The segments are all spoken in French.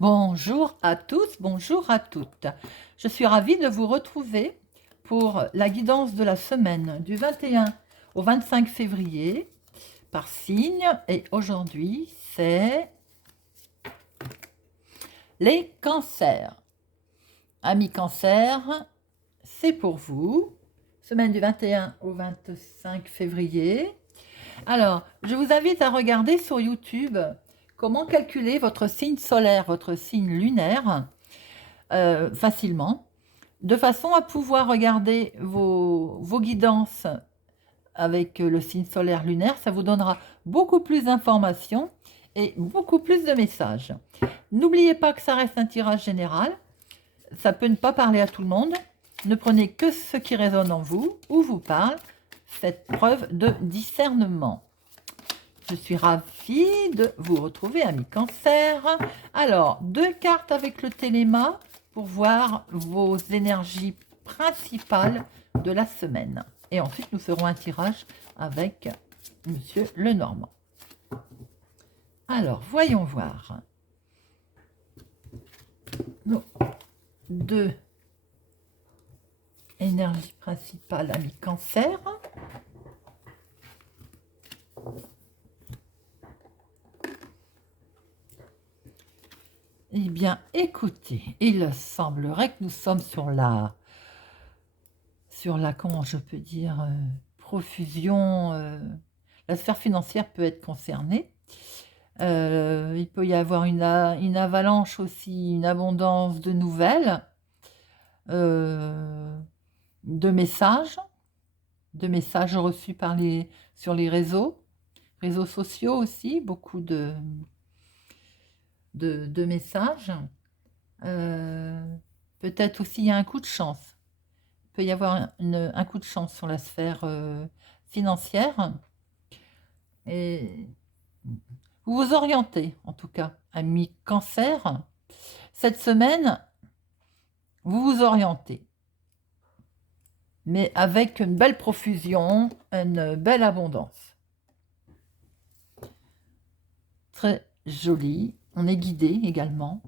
Bonjour à tous, bonjour à toutes. Je suis ravie de vous retrouver pour la guidance de la semaine du 21 au 25 février par signe. Et aujourd'hui, c'est les cancers. Amis cancers, c'est pour vous. Semaine du 21 au 25 février. Alors, je vous invite à regarder sur YouTube comment calculer votre signe solaire, votre signe lunaire facilement, de façon à pouvoir regarder vos guidances avec le signe solaire lunaire. Ça vous donnera beaucoup plus d'informations et beaucoup plus de messages. N'oubliez pas que ça reste un tirage général. Ça peut ne pas parler à tout le monde. Ne prenez que ce qui résonne en vous ou vous parle. Faites preuve de discernement. Je suis ravie de vous retrouver, amis Cancer. Alors, 2 cartes avec le téléma pour voir vos énergies principales de la semaine. Et ensuite, nous ferons un tirage avec Monsieur Lenormand. Alors, voyons voir. Nos 2 énergies principales, amis Cancer. Eh bien, écoutez, il semblerait que nous sommes sur la comment je peux dire, profusion, la sphère financière peut être concernée. Il peut y avoir une avalanche aussi, une abondance de nouvelles, de messages reçus sur les réseaux sociaux aussi, beaucoup de messages. Peut-être aussi il y a un coup de chance. Il peut y avoir un coup de chance sur la sphère financière. Et vous vous orientez, en tout cas, amis Cancer. Cette semaine, vous vous orientez. Mais avec une belle profusion, une belle abondance. Très joli. On est guidé également.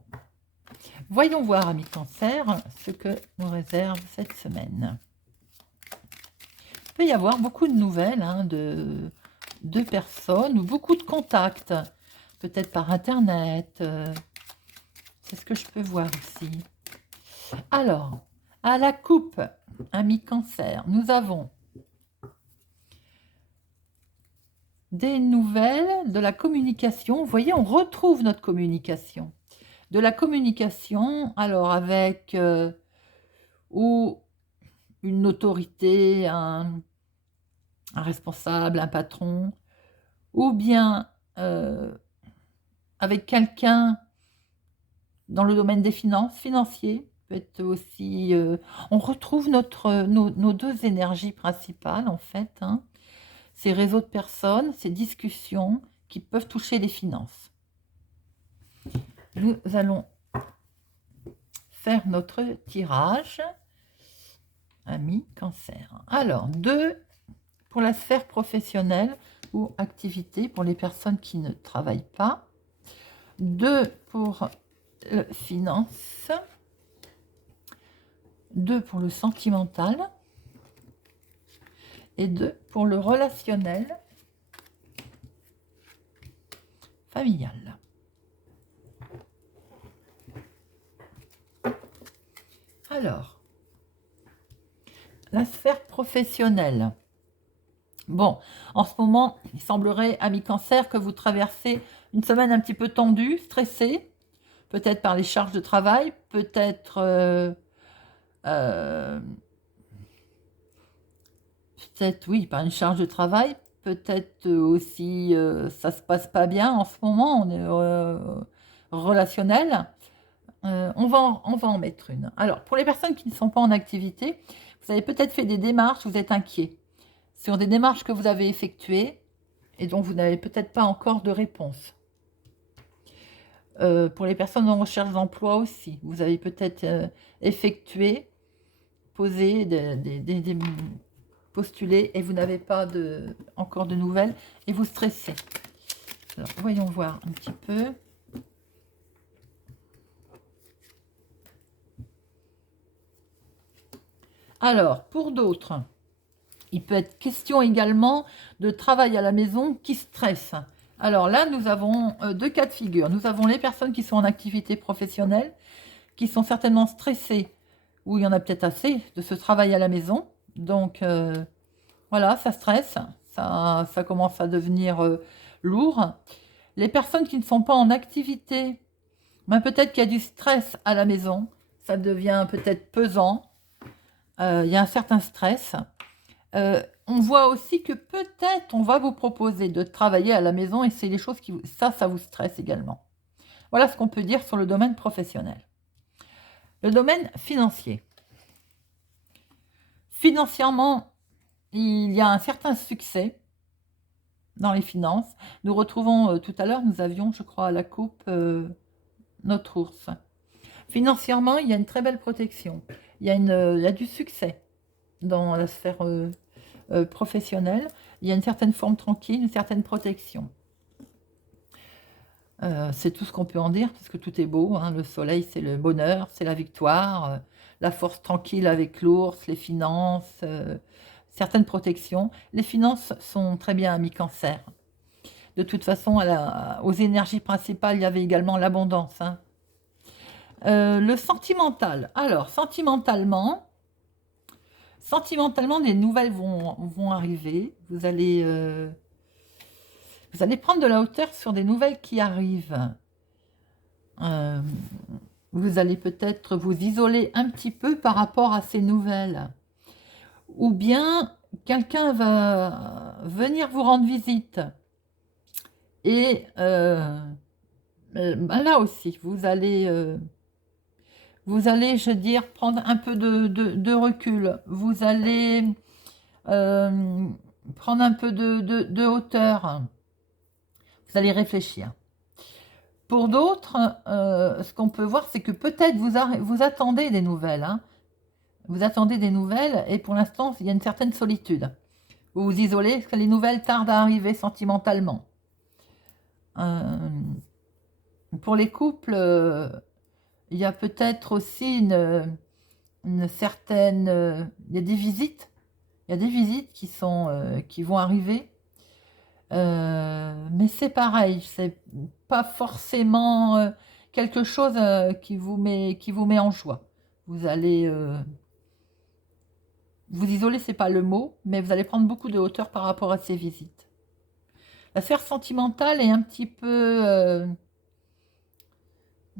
Voyons voir, amis Cancer, ce que nous réserve cette semaine. Il peut y avoir beaucoup de nouvelles de personnes ou beaucoup de contacts, peut-être par Internet. C'est ce que je peux voir ici. Alors, à la coupe, amis Cancer, nous avons des nouvelles de la communication. Vous voyez, on retrouve notre communication. De la communication, alors avec ou une autorité, un responsable, un patron, ou bien avec quelqu'un dans le domaine des finances, financier, peut être aussi... on retrouve nos 2 énergies principales, en fait, ces réseaux de personnes, ces discussions qui peuvent toucher les finances. Nous allons faire notre tirage, amis Cancer. Alors, 2 pour la sphère professionnelle ou activité pour les personnes qui ne travaillent pas, 2 pour le finance, 2 pour le sentimental et 2 pour le relationnel familial. Alors, la sphère professionnelle. Bon, en ce moment, il semblerait, amis Cancer, que vous traversez une semaine un petit peu tendue, stressée, peut-être par les charges de travail, peut-être oui, par une charge de travail, peut-être aussi ça se passe pas bien en ce moment, on est relationnel. On va en mettre une. Alors, pour les personnes qui ne sont pas en activité, vous avez peut-être fait des démarches, vous êtes inquiet sur des démarches que vous avez effectuées et dont vous n'avez peut-être pas encore de réponse. Pour les personnes en recherche d'emploi aussi, vous avez peut-être effectué, posé, postulé et vous n'avez pas encore de nouvelles et vous stressez. Alors, voyons voir un petit peu. Alors, pour d'autres, il peut être question également de travail à la maison qui stresse. Alors là, nous avons deux cas de figure. Nous avons les personnes qui sont en activité professionnelle, qui sont certainement stressées, ou il y en a peut-être assez de ce travail à la maison. Donc, voilà, ça stresse, ça commence à devenir lourd. Les personnes qui ne sont pas en activité, ben peut-être qu'il y a du stress à la maison, ça devient peut-être pesant, il y a un certain stress. On voit aussi que peut-être on va vous proposer de travailler à la maison et c'est les choses qui... Ça vous stresse également. Voilà ce qu'on peut dire sur le domaine professionnel. Le domaine financier. Financièrement, il y a un certain succès dans les finances. Nous retrouvons tout à l'heure, nous avions, je crois, à la coupe notre ours. Financièrement, il y a une très belle protection. Il y a du succès dans la sphère professionnelle. Il y a une certaine forme tranquille, une certaine protection. C'est tout ce qu'on peut en dire, parce que tout est beau. Hein. Le soleil, c'est le bonheur, c'est la victoire, la force tranquille avec l'ours, les finances, certaines protections. Les finances sont très bien amies cancer. De toute façon, aux énergies principales, il y avait également l'abondance. Hein. Le sentimental. Alors, sentimentalement, des nouvelles vont arriver. Vous allez prendre de la hauteur sur des nouvelles qui arrivent. Vous allez peut-être vous isoler un petit peu par rapport à ces nouvelles. Ou bien, quelqu'un va venir vous rendre visite. Et ben là aussi, vous allez, je veux dire, prendre un peu de recul. Vous allez prendre un peu de hauteur. Vous allez réfléchir. Pour d'autres, ce qu'on peut voir, c'est que peut-être vous attendez des nouvelles. Hein. Vous attendez des nouvelles et pour l'instant, il y a une certaine solitude. Vous vous isolez parce que les nouvelles tardent à arriver sentimentalement. Pour les couples, il y a peut-être aussi une certaine... il y a des visites. Il y a des visites qui vont arriver. Mais c'est pareil, c'est pas forcément quelque chose qui vous met en joie. Vous allez vous isoler, c'est pas le mot, mais vous allez prendre beaucoup de hauteur par rapport à ces visites. La sphère sentimentale est un petit peu...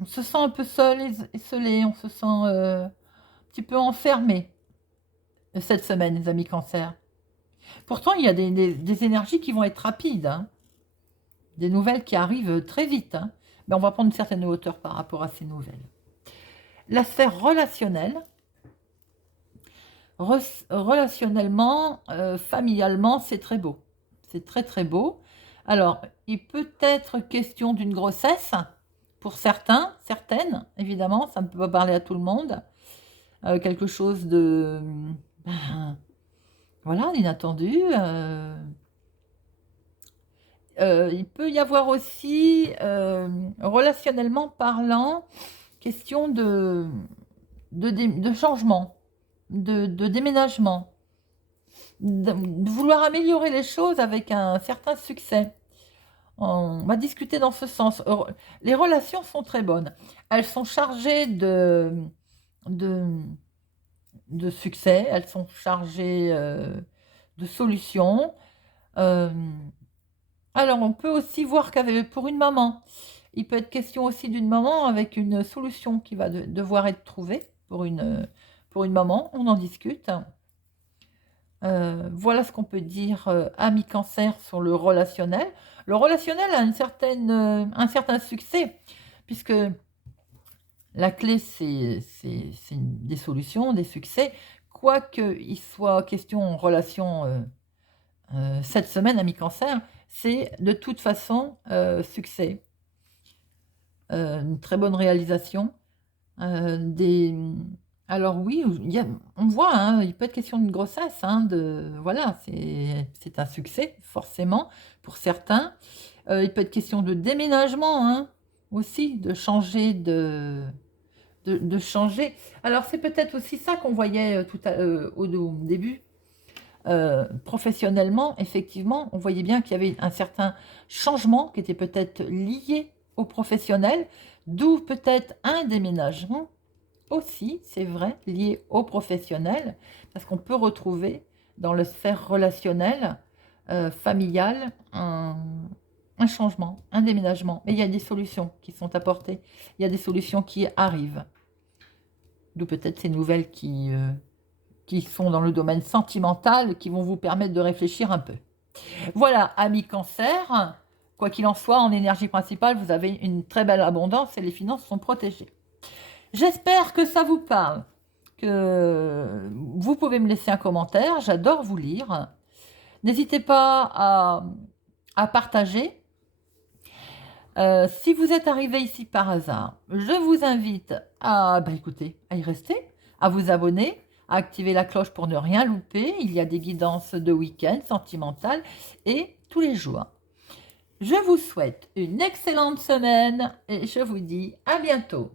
on se sent un peu seul, isolé, on se sent un petit peu enfermé cette semaine, les amis cancer. Pourtant, il y a des énergies qui vont être rapides, hein. Des nouvelles qui arrivent très vite, hein. Mais on va prendre une certaine hauteur par rapport à ces nouvelles. La sphère relationnelle, relationnellement, familialement, c'est très beau. C'est très très beau. Alors, il peut être question d'une grossesse, pour certains, certaines, évidemment, ça ne peut pas parler à tout le monde. Quelque chose de... voilà, d'inattendu. Il peut y avoir aussi, relationnellement parlant, question de changement, de déménagement, de vouloir améliorer les choses avec un certain succès. On va discuter dans ce sens. Les relations sont très bonnes. Elles sont chargées de, de succès, elles sont chargées de solutions. Alors, on peut aussi voir qu'avec pour une maman, il peut être question aussi d'une maman avec une solution qui va devoir être trouvée pour une maman. On en discute. Voilà ce qu'on peut dire à mi-cancer sur le relationnel. Le relationnel a un certain succès, puisque la clé, c'est des solutions, des succès. Quoi qu'il soit question en relation cette semaine à mi-cancer, c'est de toute façon succès. Une très bonne réalisation. Alors oui, on voit, hein, il peut être question d'une grossesse. Hein, voilà, c'est un succès, forcément, pour certains. Il peut être question de déménagement, hein, aussi, de changer de changer. Alors, c'est peut-être aussi ça qu'on voyait au début. Professionnellement, effectivement, on voyait bien qu'il y avait un certain changement qui était peut-être lié au professionnel, d'où peut-être un déménagement aussi, c'est vrai, lié au professionnel, parce qu'on peut retrouver dans le sphère relationnelle, familiale, un changement, un déménagement. Mais il y a des solutions qui sont apportées, il y a des solutions qui arrivent. D'où peut-être ces nouvelles qui sont dans le domaine sentimental, qui vont vous permettre de réfléchir un peu. Voilà, amis cancer, quoi qu'il en soit, en énergie principale, vous avez une très belle abondance et les finances sont protégées. J'espère que ça vous parle, que vous pouvez me laisser un commentaire, j'adore vous lire. N'hésitez pas à partager. Si vous êtes arrivé ici par hasard, je vous invite à écoutez, à y rester, à vous abonner, à activer la cloche pour ne rien louper. Il y a des guidances de week-end sentimentales et tous les jours. Je vous souhaite une excellente semaine et je vous dis à bientôt.